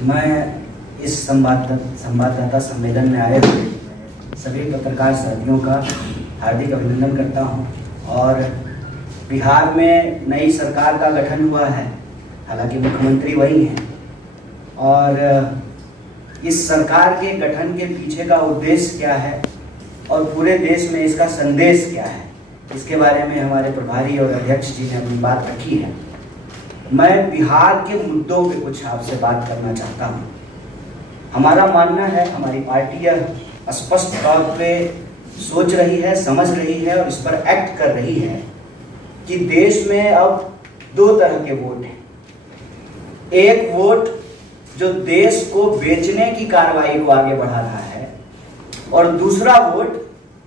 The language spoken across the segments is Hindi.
मैं इस संवाददाता सम्मेलन में आए हुए सभी पत्रकार साथियों का हार्दिक अभिनंदन करता हूं। और बिहार में नई सरकार का गठन हुआ है, हालांकि मुख्यमंत्री वही हैं, और इस सरकार के गठन के पीछे का उद्देश्य क्या है और पूरे देश में इसका संदेश क्या है, इसके बारे में हमारे प्रभारी और अध्यक्ष जी ने अपनी बात रखी है। मैं बिहार के मुद्दों पे कुछ आपसे बात करना चाहता हूँ। हमारा मानना है, हमारी पार्टी यह स्पष्ट तौर पे सोच रही है, समझ रही है और इस पर एक्ट कर रही है कि देश में अब दो तरह के वोट हैं। एक वोट जो देश को बेचने की कार्रवाई को आगे बढ़ा रहा है, और दूसरा वोट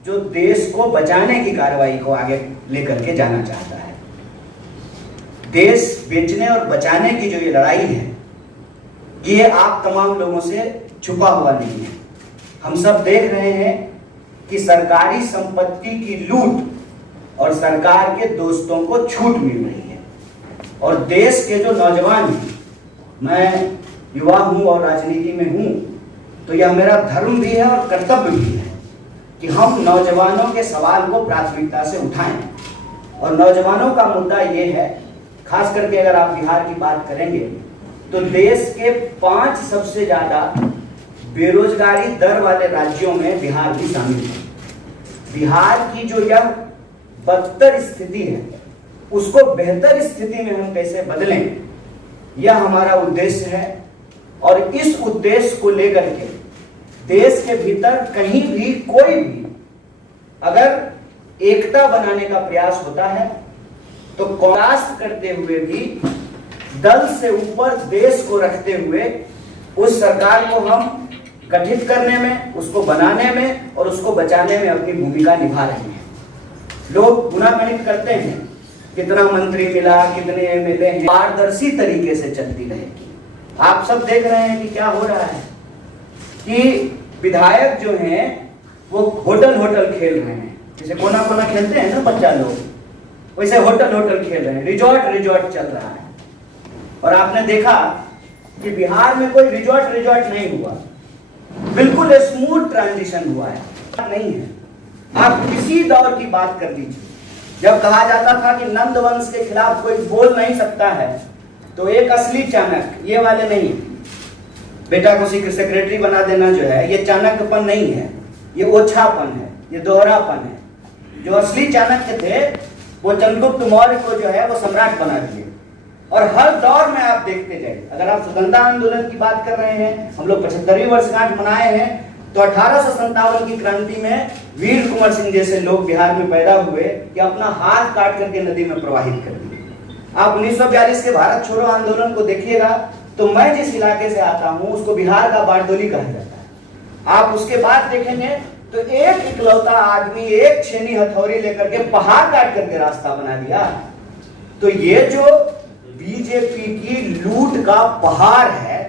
जो देश को बचाने की कार्रवाई को आगे लेकर के जाना चाहता है। देश बेचने और बचाने की जो ये लड़ाई है, ये आप तमाम लोगों से छुपा हुआ नहीं है। हम सब देख रहे हैं कि सरकारी संपत्ति की लूट और सरकार के दोस्तों को छूट मिल रही है। और देश के जो नौजवान हैं, मैं युवा हूं और राजनीति में हूं, तो यह मेरा धर्म भी है और कर्तव्य भी है कि हम नौजवानों के सवाल को प्राथमिकता से उठाएं। और नौजवानों का मुद्दा ये है, खास करके अगर आप बिहार की बात करेंगे तो देश के 5 सबसे ज्यादा बेरोजगारी दर वाले राज्यों में बिहार भी शामिल है। बिहार की जो यह बदतर स्थिति है, उसको बेहतर स्थिति में हम कैसे बदलें, यह हमारा उद्देश्य है। और इस उद्देश्य को लेकर के देश के भीतर कहीं भी कोई भी अगर एकता बनाने का प्रयास होता है तो कॉन्ट्रास्ट करते हुए भी दल से ऊपर देश को रखते हुए उस सरकार को हम गठित करने में, उसको बनाने में और उसको बचाने में अपनी भूमिका निभा रहे हैं। लोग गुनागणित करते हैं, कितना मंत्री मिला, कितने एमएलए हैं, पारदर्शी तरीके से चलती रहेगी। आप सब देख रहे हैं कि क्या हो रहा है कि विधायक जो हैं वो होटल खेल रहे हैं। जैसे कोना कोना खेलते हैं ना बच्चा लोग, वैसे होटल खेल रहे हैं, रिजॉर्ट चल रहा है। और आपने देखा कि बिहार में कोई रिजॉर्ट नहीं हुआ, बिल्कुल स्मूथ ट्रांजिशन हुआ है। नहीं है, आप किसी दौर की बात कर लीजिए, जब कहा जाता था कि नंद वंश के खिलाफ कोई बोल नहीं सकता है, तो एक असली चाणक्य, ये वाले नहीं, बेटा को सेक्रेटरी बना देना जो है, ये चाणक्यपन नहीं है, ये ओछापन है, ये दोहरापन है। जो असली चाणक्य थे वो चंद्रगुप्त मौर्य को जो है वो सम्राट बना दिए। और हर दौर में आप देखते जाइए, अगर आप स्वतंत्रता आंदोलन की बात कर रहे हैं, हम लोग 75वीं वर्षगांठ मनाए हैं, तो 1857 की क्रांति में वीर कुंवर सिंह जैसे लोग बिहार में पैदा हुए कि अपना हाथ काट करके नदी में प्रवाहित कर दिए। आप 1942 के भारत छोड़ो आंदोलन को देखिएगा तो मैं जिस इलाके से आता हूं उसको बिहार का बारडोली कहा जाता है। आप उसके बाद देखेंगे तो एक इकलौता आदमी एक छेनी हथौड़ी लेकर के पहाड़ काट करके रास्ता बना दिया। तो ये जो बीजेपी की लूट का पहाड़ है,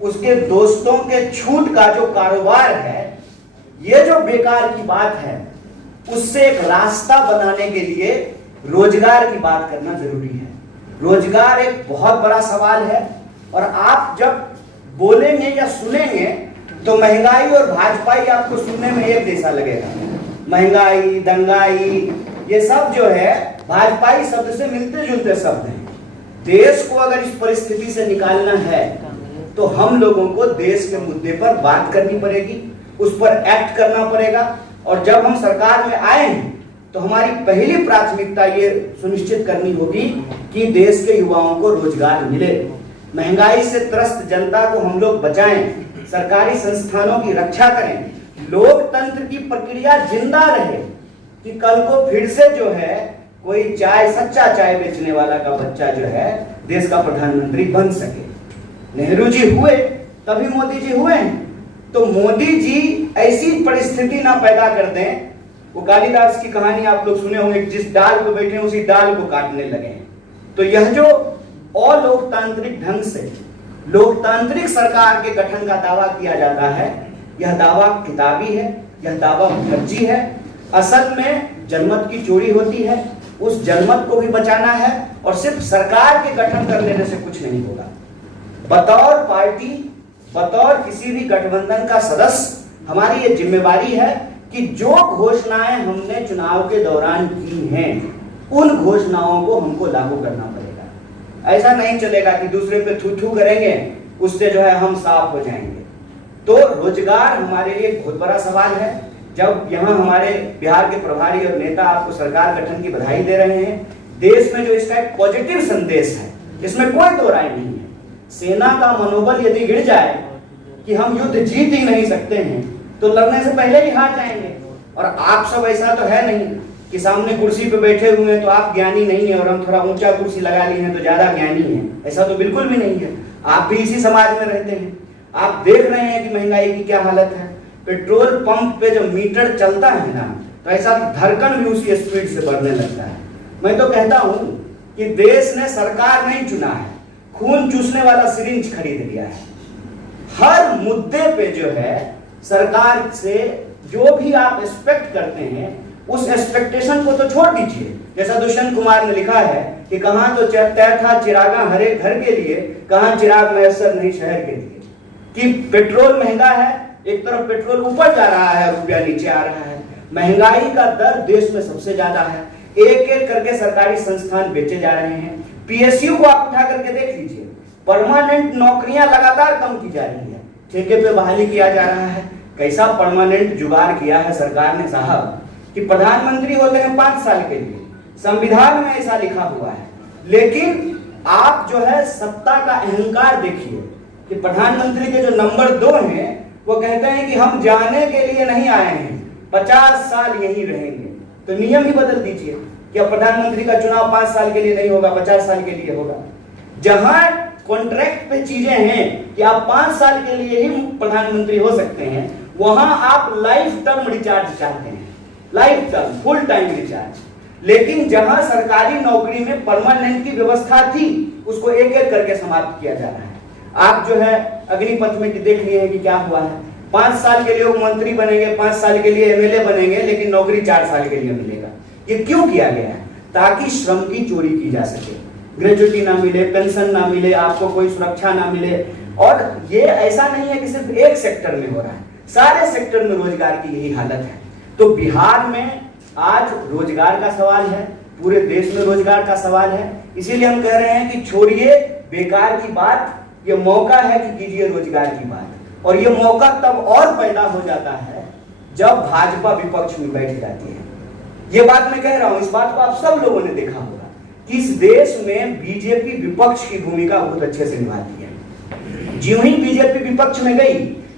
उसके दोस्तों के छूट का जो कारोबार है, ये जो बेकार की बात है, उससे एक रास्ता बनाने के लिए रोजगार की बात करना जरूरी है। रोजगार एक बहुत बड़ा सवाल है। और आप जब बोलेंगे या सुनेंगे तो महंगाई और भाजपाई आपको सुनने में एक जैसा लगेगा। महंगाई, दंगाई, ये सब जो है भाजपाई शब्द से मिलते जुलते शब्द हैं। देश को अगर इस परिस्थिति से निकालना है तो हम लोगों को देश के मुद्दे पर बात करनी पड़ेगी, उस पर एक्ट करना पड़ेगा। और जब हम सरकार में आए हैं तो हमारी पहली प्राथमिकता ये सुनिश्चित करनी होगी कि देश के युवाओं को रोजगार मिले, महंगाई से त्रस्त जनता को हम लोग बचाएं, सरकारी संस्थानों की रक्षा करें, लोकतंत्र की प्रक्रिया जिंदा रहे कि कल को फिर से जो है कोई सच्चा चाय बेचने वाला का बच्चा जो है देश का प्रधानमंत्री बन सके। नेहरू जी हुए तभी मोदी जी हुए हैं, तो मोदी जी ऐसी परिस्थिति ना पैदा कर दें। वो कालिदास की कहानी आप लोग सुने होंगे, जिस डाल पे बैठे हैं उसी डाल को काटने लगे। तो यह जो अलोकतांत्रिक ढंग से लोकतांत्रिक सरकार के गठन का दावा किया जाता है, यह दावा किताबी है, यह दावा फर्जी है। असल में जनमत की चोरी होती है, उस जनमत को भी बचाना है और सिर्फ सरकार के गठन कर लेने से कुछ नहीं होगा। बतौर पार्टी, बतौर किसी भी गठबंधन का सदस्य हमारी ये जिम्मेवारी है कि जो घोषणाएं हमने चुनाव के दौरान की हैं उन घोषणाओं को हमको लागू करना पड़ेगा। ऐसा नहीं चलेगा कि दूसरे पे थू थू करेंगे, उससे जो है हम साफ हो जाएंगे। तो रोजगार हमारे लिए बहुत बड़ा सवाल है। जब यहाँ हमारे बिहार के प्रभारी और नेता आपको सरकार गठन की बधाई दे रहे हैं, देश में जो इसका एक पॉजिटिव संदेश है, इसमें कोई दो राय नहीं है। सेना का मनोबल यदि गिर जाए कि हम युद्ध जीत ही नहीं सकते हैं तो लड़ने से पहले ही हार जाएंगे। और आप सब ऐसा तो है नहीं कि सामने कुर्सी पे बैठे हुए हैं तो आप ज्ञानी नहीं है और हम थोड़ा ऊंचा कुर्सी लगा लिए हैं तो ज्यादा ज्ञानी है, ऐसा तो बिल्कुल भी नहीं है। आप भी इसी समाज में रहते हैं, आप देख रहे हैं कि महंगाई की क्या हालत है। पेट्रोल पंप पे जो मीटर चलता है ना, तो ऐसा धड़कन भी उसी स्पीड से बढ़ने लगता है। मैं तो कहता हूं कि देश ने सरकार नहीं चुना है, खून चूसने वाला सिरिंज खरीद लिया है। हर मुद्दे पे जो है सरकार से जो भी आप एक्सपेक्ट करते हैं उस एक्सपेक्टेशन को तो छोड़ दीजिए। जैसा दुष्यंत कुमार ने लिखा है कि कहां तो तय था चिरागा हरे घर के लिए, कहां चिराग मैसर नहीं शहर के लिए। कि पेट्रोल महंगा है, एक तरफ पेट्रोल ऊपर जा रहा है, रुपया नीचे आ रहा है। महंगाई का दर देश में सबसे ज्यादा है, एक एक करके सरकारी संस्थान बेचे जा रहे हैं। पीएसयू को आप उठा करके देख लीजिए, परमानेंट नौकरियां लगातार कम की जा रही है, ठेके पे बहाली किया जा रहा है। कैसा परमानेंट जुगाड़ किया है सरकार ने साहब कि प्रधानमंत्री होते हैं 5 साल के लिए, संविधान में ऐसा लिखा हुआ है। लेकिन आप जो है सत्ता का अहंकार देखिए कि प्रधानमंत्री के जो नंबर 2 हैं वो कहते हैं कि हम जाने के लिए नहीं आए हैं, 50 साल यहीं रहेंगे। तो नियम ही बदल दीजिए कि अब प्रधानमंत्री का चुनाव 5 साल के लिए नहीं होगा, 50 साल के लिए होगा। जहां कॉन्ट्रैक्ट पे चीजें हैं कि आप 5 साल के लिए ही प्रधानमंत्री हो सकते हैं, वहां आप लाइफ टर्म रिचार्ज चाहते हैं, life term full time recharge. लेकिन जहां सरकारी नौकरी में परमानेंट की व्यवस्था थी उसको एक एक करके समाप्त किया जा रहा है। आप जो है अग्निपथ में देख लिए हैं कि क्या हुआ है। 5 साल के लिए वो मंत्री बनेंगे, 5 साल के लिए एमएलए बनेंगे, लेकिन नौकरी 4 साल के लिए मिलेगा। ये क्यों किया गया है? ताकि श्रम की चोरी की जा सके, ग्रेजुएटी ना मिले, पेंशन ना मिले, आपको कोई सुरक्षा ना मिले। और ये ऐसा नहीं है कि सिर्फ एक सेक्टर में हो रहा है, सारे सेक्टर में रोजगार की यही हालत है। तो बिहार में आज रोजगार का सवाल है, पूरे देश में रोजगार का सवाल है। इसीलिए हम कह रहे हैं कि छोड़िए बेकार की बात, ये मौका है कि कीजिए रोजगार की बात। और ये मौका तब और पैदा हो जाता है जब भाजपा विपक्ष में बैठ जाती है। ये बात मैं कह रहा हूं, इस बात को आप सब लोगों ने देखा होगा कि इस देश में बीजेपी विपक्ष की भूमिका बहुत अच्छे से निभाती है। ज्यों ही बीजेपी विपक्ष में गई,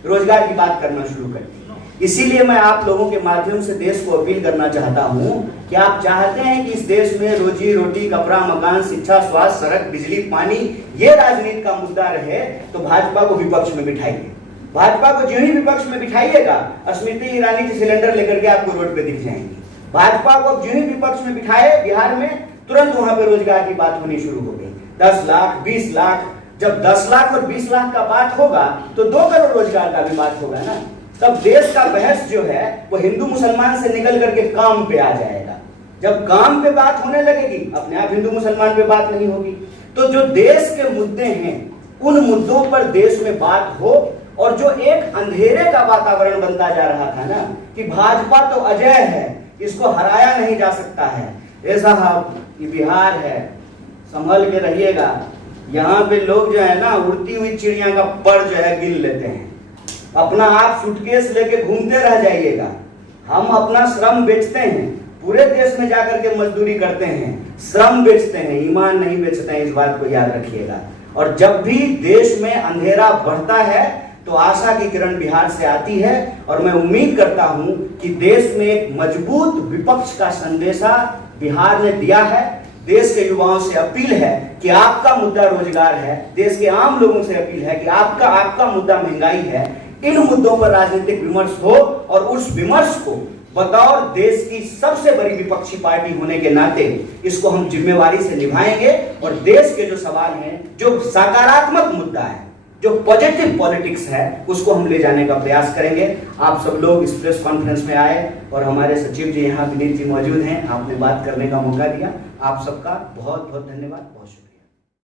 रोजगार की बात करना शुरू कर दी। इसीलिए मैं आप लोगों के माध्यम से देश को अपील करना चाहता हूं कि आप चाहते हैं कि इस देश में रोजी रोटी, कपड़ा, मकान, शिक्षा, स्वास्थ्य, सड़क, बिजली, पानी ये राजनीति का मुद्दा रहे, तो भाजपा को विपक्ष में बिठाइए। भाजपा को जो ही विपक्ष में बिठाइएगा, स्मृति ईरानी के सिलेंडर लेकर के आपको रोड पे दिख जाएंगी। भाजपा को जो ही विपक्ष में बिठाए बिहार में, तुरंत वहां पे रोजगार की बात होनी शुरू हो गई। 10 लाख, 20 लाख, जब 10 लाख और 20 लाख का बात होगा तो 2 करोड़ रोजगार का भी बात होगा ना। तब देश का बहस जो है वो हिंदू मुसलमान से निकल करके काम पे आ जाएगा। जब काम पे बात होने लगेगी, अपने आप हिंदू मुसलमान पे बात नहीं होगी। तो जो देश के मुद्दे हैं उन मुद्दों पर देश में बात हो। और जो एक अंधेरे का वातावरण बनता जा रहा था ना कि भाजपा तो अजय है, इसको हराया नहीं जा सकता है, ऐसा ये बिहार है, संभल के रहिएगा। यहाँ पे लोग जो है ना उड़ती हुई चिड़िया का पर जो है गिन लेते हैं, अपना आप सूटकेस लेके घूमते रह जाइएगा। हम अपना श्रम बेचते हैं, पूरे देश में जाकर के मजदूरी करते हैं, श्रम बेचते हैं, ईमान नहीं बेचते हैं, इस बात को याद रखिएगा। और जब भी देश में अंधेरा बढ़ता है तो आशा की किरण बिहार से आती है। और मैं उम्मीद करता हूं कि देश में एक मजबूत विपक्ष का संदेशा बिहार ने दिया है। देश के युवाओं से अपील है कि आपका मुद्दा रोजगार है, देश के आम लोगों से अपील है कि आपका मुद्दा महंगाई है। इन मुद्दों पर राजनीतिक विमर्श हो और उस विमर्श को बतौर देश की सबसे बड़ी विपक्षी पार्टी होने के नाते इसको हम जिम्मेवारी से निभाएंगे। और देश के जो सवाल हैं, जो सकारात्मक मुद्दा है, जो पॉजिटिव पॉलिटिक्स है, उसको हम ले जाने का प्रयास करेंगे। आप सब लोग इस प्रेस कॉन्फ्रेंस में आए और हमारे सचिव जी यहाँ विनीत जी मौजूद हैं, आपने बात करने का मौका दिया। आप सबका बहुत बहुत धन्यवाद, बहुत शुक्रिया।